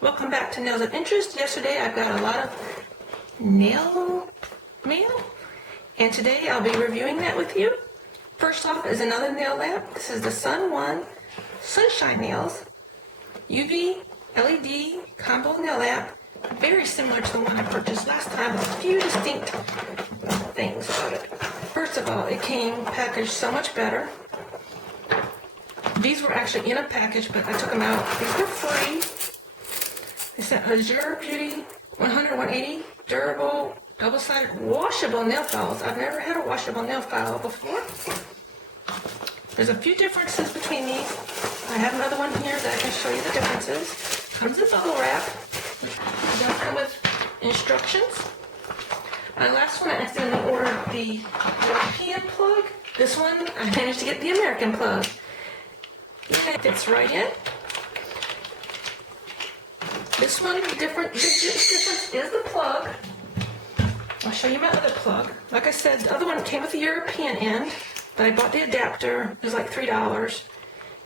Welcome back to Nails of Interest. Yesterday I got a lot of nail mail, and today I'll be reviewing that with you. First off is another nail lamp. This is the SunOne Sunshine Nails UV LED combo nail lamp. Very similar to the one I purchased last time with a few distinct things about it. First of all, it came packaged so much better. These were actually in a package, but I took them out. These were free. They sent Azure Beauty 100-180 durable double-sided washable nail files. I've never had a washable nail file before. There's a few differences between these. I have another one here that I can show you the differences. Comes in bubble wrap. It does come with instructions. My last one I accidentally ordered the European plug. This one I managed to get the American plug. Yeah, it fits right in. This one, the difference is the plug. I'll show you my other plug. Like I said, the other one came with the European end, but I bought the adapter. It was like $3.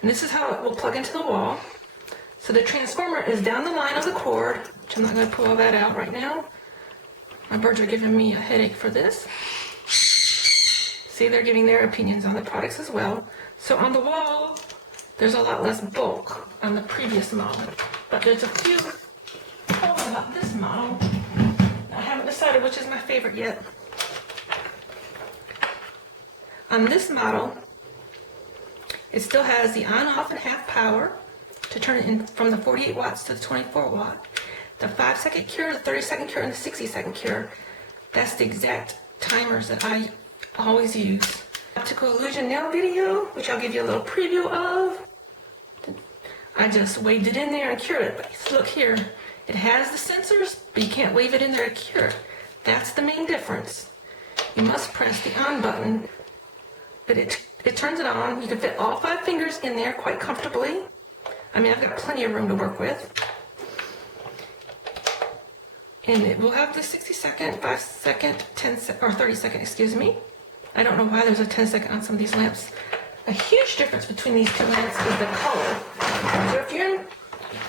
And this is how it will plug into the wall. So the transformer is down the line of the cord, which I'm not going to pull all that out right now. My birds are giving me a headache for this. See, they're giving their opinions on the products as well. So on the wall, there's a lot less bulk on the previous model, but there's a few about this model. I haven't decided which is my favorite yet. On this model, it still has the on-off and half power to turn it in from the 48 watts to the 24 watt. The 5-second cure, the 30-second cure, and the 60-second cure. That's the exact timers that I always use. Optical Illusion Nail video, which I'll give you a little preview of. I just waved it in there and cured it. But look here, it has the sensors, but you can't wave it in there to cure it. That's the main difference. You must press the on button, but it turns it on. You can fit all 5 fingers in there quite comfortably. I mean, I've got plenty of room to work with. And it will have the 60-second, 5-second, 10-second, or 30-second, excuse me. I don't know why there's a 10-second on some of these lamps. A huge difference between these two lamps is the color. So if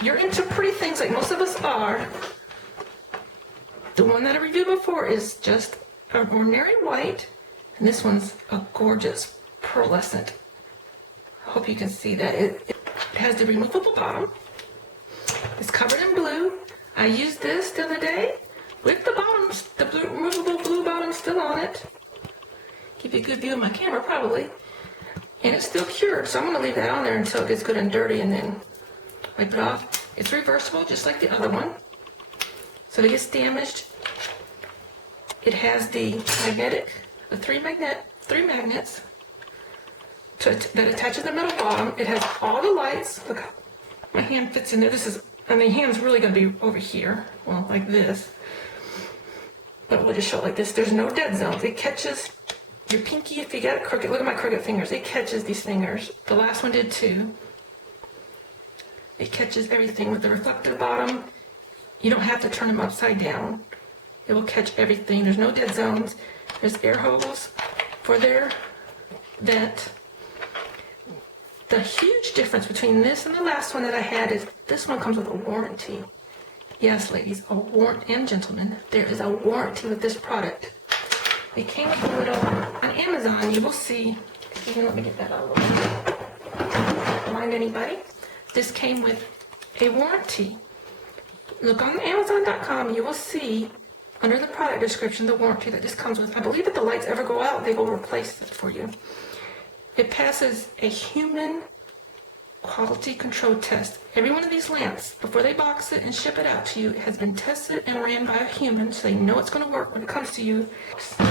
you're into pretty things like most of us are, the one that I reviewed before is just an ordinary white, and this one's a gorgeous pearlescent. I hope you can see that. It has the removable bottom. It's covered in blue. I used this the other day with the bottoms, the removable blue bottom still on it. Give you a good view of my camera probably. And it's still cured, so I'm going to leave that on there until it gets good and dirty and then wipe it off. It's reversible just like the other one. So if it gets damaged, it has the magnetic, the three magnets that attaches the metal bottom. It has all the lights. Look how my hand fits in there. And the hand's really going to be over here, well, like this. But we'll just show it like this. There's no dead zones. It catches your pinky if you got it crooked. Look at my crooked fingers. It catches these fingers. The last one did too. It catches everything with the reflective bottom. You don't have to turn them upside down. It will catch everything. There's no dead zones. There's air holes for their vent. The huge difference between this and the last one that I had is this one comes with a warranty. Yes, ladies, and gentlemen, there is a warranty with this product. It came with a little, on Amazon, you will see, let me get that out of the way. Don't mind anybody. This came with a warranty. Look on Amazon.com, you will see under the product description the warranty that this comes with. I believe if the lights ever go out, they will replace it for you. It passes a human quality control test. Every one of these lamps, before they box it and ship it out to you, has been tested and ran by a human, so they know it's going to work when it comes to you. I'm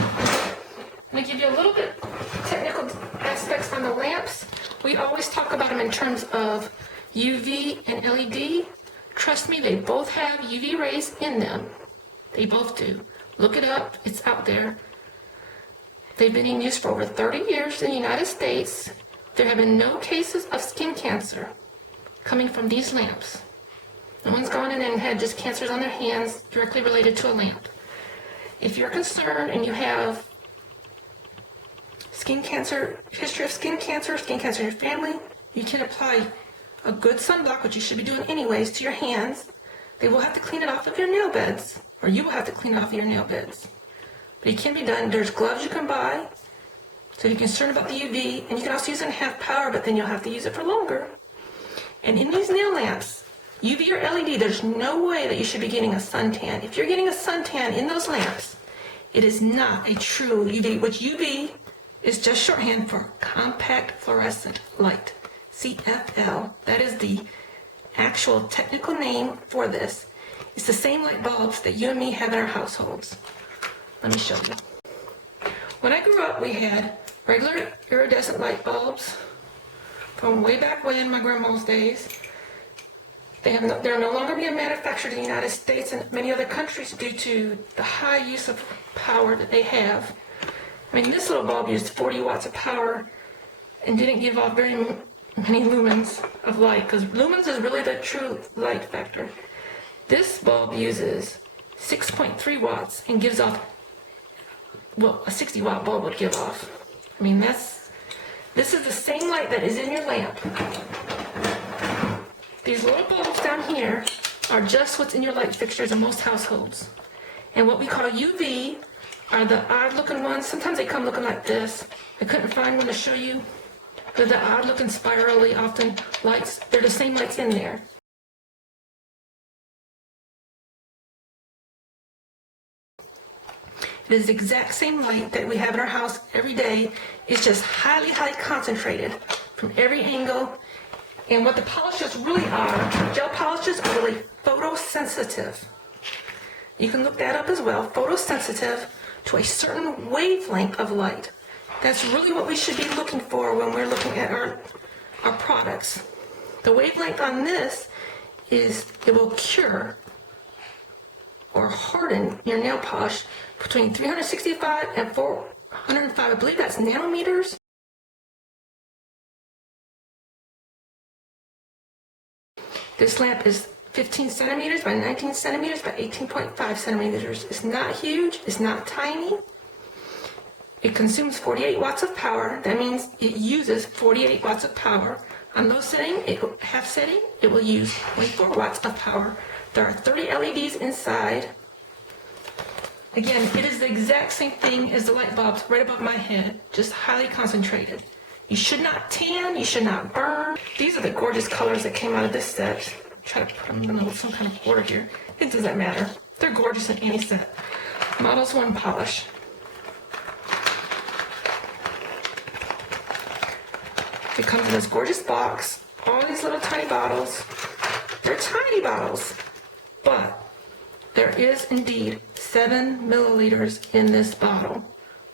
going to give you a little bit technical aspects on the lamps. We always talk about them in terms of UV and LED. Trust me, they both have UV rays in them. They both do. Look it up. It's out there. They've been in use for over 30 years in the United States. There have been no cases of skin cancer coming from these lamps. No one's gone in and had just cancers on their hands directly related to a lamp. If you're concerned and you have skin cancer, history of skin cancer in your family, you can apply a good sunblock, which you should be doing anyways, to your hands they will have to clean it off of your nail beds, or you will have to clean it off of your nail beds. But it can be done. There's gloves you can buy, so you're concerned about the UV, and you can also use it in half power, but then you'll have to use it for longer. And in these nail lamps, UV or LED, there's no way that you should be getting a suntan. If you're getting a suntan in those lamps, it is not a true UV, which UV is just shorthand for compact fluorescent light, CFL. That is the actual technical name for this. It's the same light bulbs that you and me have in our households. Let me show you. When I grew up, we had regular iridescent light bulbs from way back when, my grandma's days. They're no longer being manufactured in the United States and many other countries due to the high use of power that they have. I mean, this little bulb used 40 watts of power and didn't give off very many lumens of light, because lumens is really the true light factor. This bulb uses 6.3 watts and gives off, well, a 60 watt bulb would give off. I mean, this is the same light that is in your lamp. These little bulbs down here are just what's in your light fixtures in most households. And what we call UV are the odd looking ones. Sometimes they come looking like this. I couldn't find one to show you. They're the odd looking spirally often lights. They're the same lights in there. It is the exact same light that we have in our house every day. It's just highly, highly concentrated from every angle. And what the polishes really are, gel polishes are really photosensitive. You can look that up as well, photosensitive to a certain wavelength of light. That's really what we should be looking for when we're looking at our products. The wavelength on this is, it will cure or harden your nail polish between 365 and 405, I believe that's nanometers. This lamp is 15 centimeters by 19 centimeters by 18.5 centimeters. It's not huge, it's not tiny. It consumes 48 watts of power. That means it uses 48 watts of power. On low setting, half setting, it will use 24 watts of power. There are 30 LEDs inside. Again, it is the exact same thing as the light bulbs right above my head, just highly concentrated. You should not tan, you should not burn. These are the gorgeous colors that came out of this set. Try to put them in some kind of order here. It doesn't matter. They're gorgeous in any set. Model SunOne polish. It comes in this gorgeous box. All these little tiny bottles. They're tiny bottles, but there is indeed 7 milliliters in this bottle,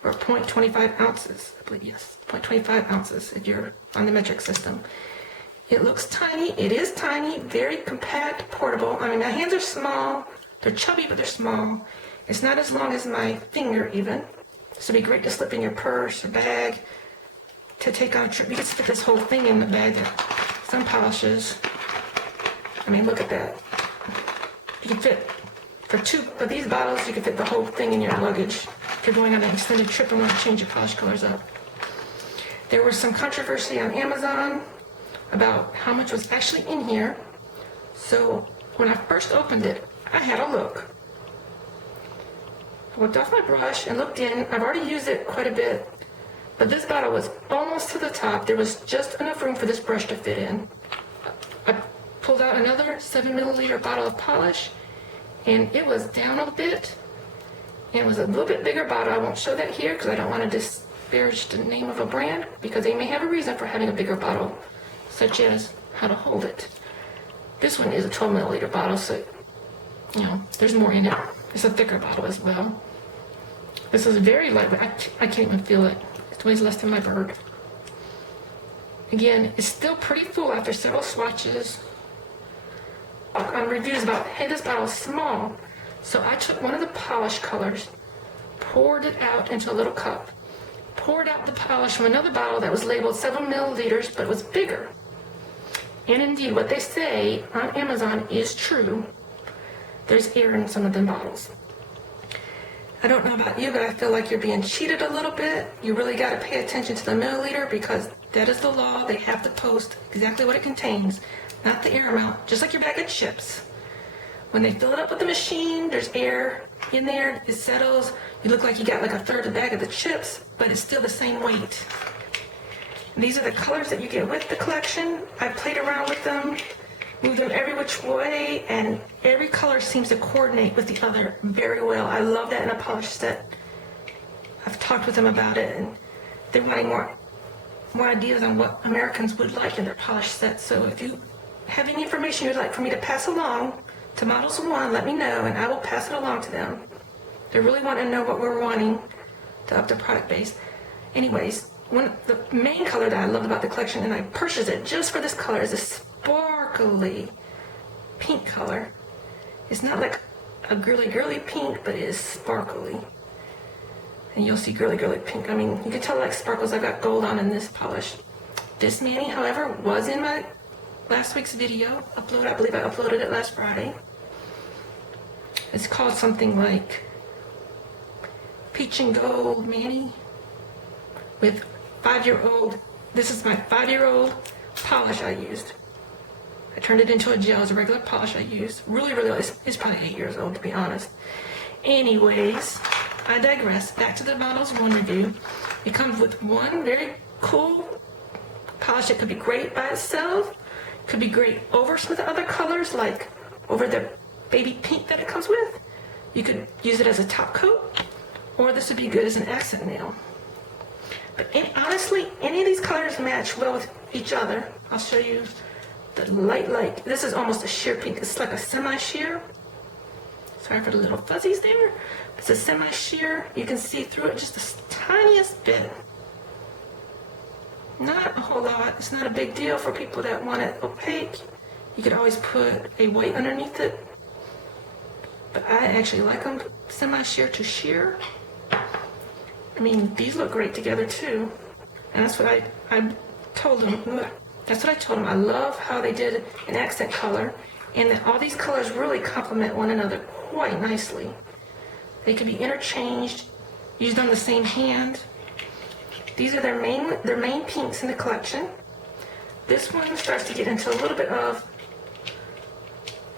or 0.25 ounces, I believe, yes, 0.25 ounces if you're on the metric system. It looks tiny, it is tiny, very compact, portable. I mean, my hands are small, they're chubby, but they're small. It's not as long as my finger even. This would be great to slip in your purse or bag to take on a trip. You can stick this whole thing in the bag. Some polishes, I mean, look at that. You can fit, for 2 of these bottles, you can fit the whole thing in your luggage if you're going on an extended trip and want to change your polish colors up. There was some controversy on Amazon about how much was actually in here. So when I first opened it, I had a look. I whipped off my brush and looked in. I've already used it quite a bit, but this bottle was almost to the top. There was just enough room for this brush to fit in. I pulled out another 7 milliliter bottle of polish, and it was down a bit. And it was a little bit bigger bottle. I won't show that here because I don't want to disparage the name of a brand, because they may have a reason for having a bigger bottle, such as how to hold it. This one is a 12 milliliter bottle, so, you know, there's more in it. It's a thicker bottle as well. This is very lightweight. I can't even feel it. It weighs less than my bird. Again, it's still pretty full after several swatches. On reviews about, hey, this bottle is small. So I took one of the polish colors, poured it out into a little cup, poured out the polish from another bottle that was labeled 7 milliliters, but it was bigger. And indeed, what they say on Amazon is true. There's air in some of them bottles. I don't know about you, but I feel like you're being cheated a little bit. You really got to pay attention to the milliliter, because that is the law. They have to post exactly what it contains, not the air amount, just like your bag of chips. When they fill it up with the machine, there's air in there, it settles. You look like you got like a third of the bag of the chips, but it's still the same weight. And these are the colors that you get with the collection. I played around with them, moved them every which way, and every color seems to coordinate with the other very well. I love that in a polish set. I've talked with them about it, and they're wanting more ideas on what Americans would like in their polish sets. So if you have any information you'd like for me to pass along to Models One, let me know, and I will pass it along to them. They really want to know what we're wanting to up the product base. Anyways, the main color that I love about the collection, and I purchased it just for this color, is a sparkly pink color. It's not like a girly pink, but it is sparkly. And you'll see girly pink. I mean, you can tell like sparkles. I've got gold on in this polish. This mani, however, was in my last week's video upload. I believe I uploaded it last Friday. It's called something like Peach and Gold Mani with 5-year-old. This is my 5-year-old polish I used. I turned it into a gel as a regular polish I used. Really, it's probably 8 years old, to be honest. Anyways, I digress. Back to the Models One review. It comes with one very cool polish that could be great by itself. Could be great over some of the other colors, like over the baby pink that it comes with. You could use it as a top coat, or this would be good as an accent nail. But honestly, any of these colors match well with each other. I'll show you the light. This is almost a sheer pink. It's like a semi-sheer. Sorry for the little fuzzies there. It's a semi-sheer. You can see through it just the tiniest bit. Not a whole lot. It's not a big deal for people that want it opaque. You could always put a white underneath it. But I actually like them semi-sheer to sheer. I mean, these look great together too. And that's what I told them. That's what I told them. I love how they did an accent color, and that all these colors really complement one another quite nicely. They can be interchanged, used on the same hand. These are their main pinks in the collection. This one starts to get into a little bit of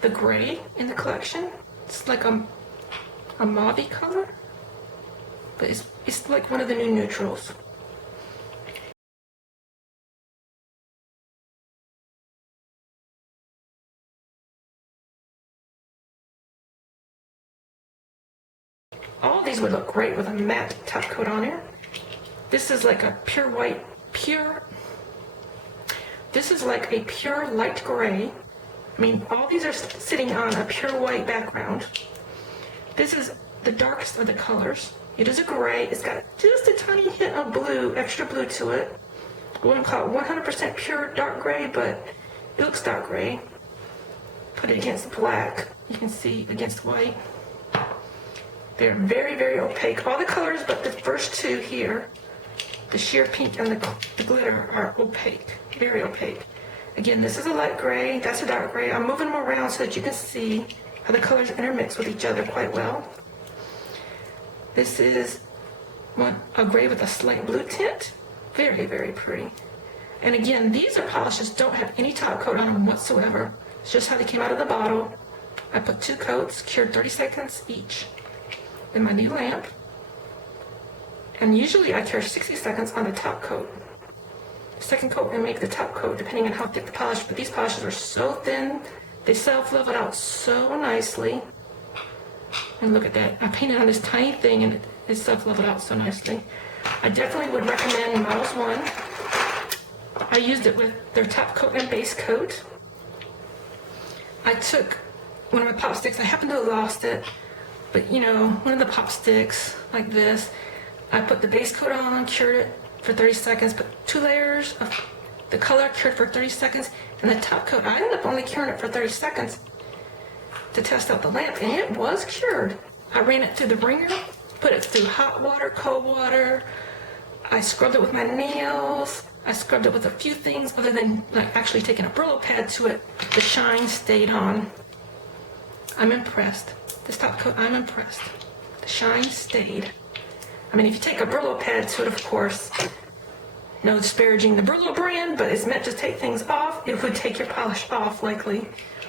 the gray in the collection. It's like a mauve color, but it's like one of the new neutrals. All these would look great with a matte top coat on here. This is like a pure white, this is like a pure light gray. I mean, all these are sitting on a pure white background. This is the darkest of the colors. It is a gray. It's got just a tiny hint of blue, extra blue to it. I wouldn't call it 100% pure dark gray, but it looks dark gray. Put it against black. You can see against white. They're very opaque. All the colors but the first two here, the sheer pink and the glitter, are opaque, very opaque. Again, this is a light gray, that's a dark gray. I'm moving them around so that you can see how the colors intermix with each other quite well. This is a gray with a slight blue tint. Very pretty. And again, these are polishes, don't have any top coat on them whatsoever. It's just how they came out of the bottle. I put 2 coats, cured 30 seconds each in my new lamp. And usually I cure 60 seconds on the top coat. Second coat and make the top coat depending on how thick the polish, but these polishes are so thin, they self-level out so nicely. And look at that, I painted on this tiny thing and it self-leveled out so nicely. I definitely would recommend Models One. I used it with their top coat and base coat. I took one of my pop sticks, I happened to have lost it, but you know, one of the pop sticks like this, I put the base coat on, cured it for 30 seconds, put 2 layers of the color, cured for 30 seconds, and the top coat, I ended up only curing it for 30 seconds to test out the lamp, and it was cured. I ran it through the wringer, put it through hot water, cold water, I scrubbed it with my nails, I scrubbed it with a few things other than like actually taking a Brillo pad to it. The shine stayed on. I'm impressed. This top coat, I'm impressed. The shine stayed. I mean, if you take a Brillo pad to it, of course, no disparaging the Brillo brand, but it's meant to take things off. It would take your polish off, likely,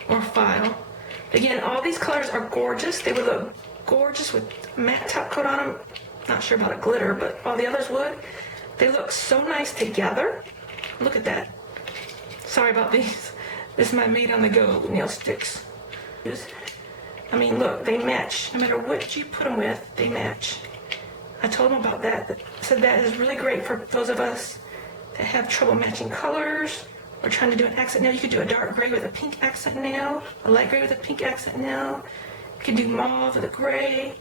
or file. Again, all these colors are gorgeous. They would look gorgeous with matte top coat on them. Not sure about a glitter, but all the others would. They look so nice together. Look at that. Sorry about these. This is my made on the go nail sticks. I mean, look, they match. No matter what you put them with, they match. I told them about that. Said that is really great for those of us that have trouble matching colors or trying to do an accent nail. You could do a dark gray with a pink accent nail, a light gray with a pink accent nail. You could do mauve with a gray.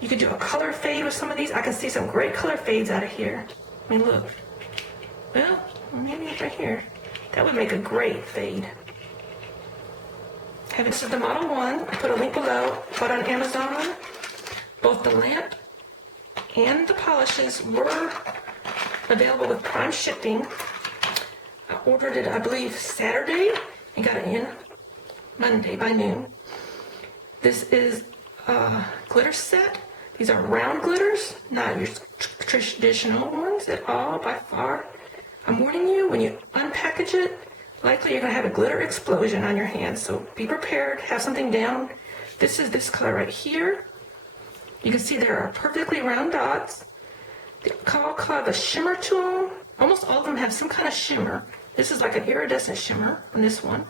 You could do a color fade with some of these. I can see some great color fades out of here. I mean, look. Well, maybe right here. That would make a great fade. This is the Model 1. I put a link below. Bought on Amazon. Both the lamp and the polishes were available with Prime shipping. I ordered it, I believe, Saturday and got it in Monday by noon. This is a glitter set. These are round glitters, not your traditional ones at all, by far. I'm warning you, when you unpackage it, likely you're going to have a glitter explosion on your hands. So be prepared, have something down. This is this color right here. You can see there are perfectly round dots. They all call the shimmer to them. Almost all of them have some kind of shimmer. This is like an iridescent shimmer on this one.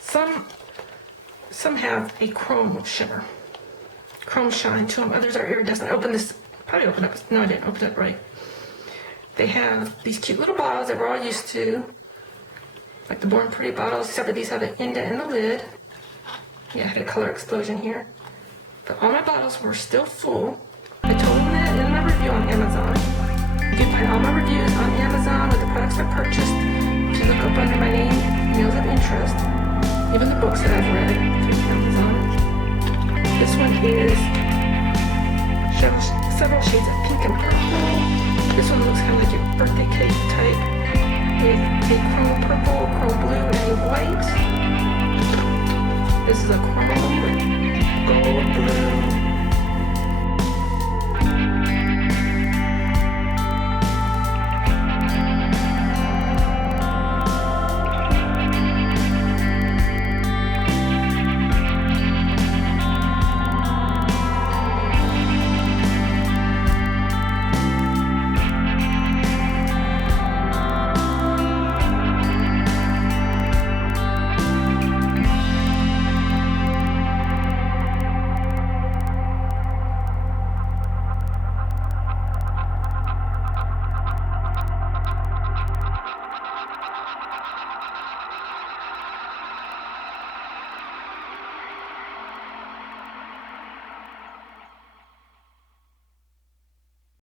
Some have a chrome shimmer. Chrome shine to them. Others are iridescent. I opened this, probably opened up. No, I didn't open it right. They have these cute little bottles that we're all used to, like the Born Pretty bottles, except that these have an indent in the lid. Yeah, I had a color explosion here. But all my bottles were still full. I told them that in my review on Amazon. You can find all my reviews on Amazon with the products I purchased. If you look up under my name, Nails of Interest, even the books that I've read through Amazon. This one is several shades of pink and purple. This one looks kind of like your birthday cake type with a chrome purple, chrome blue, and a white. This is a chrome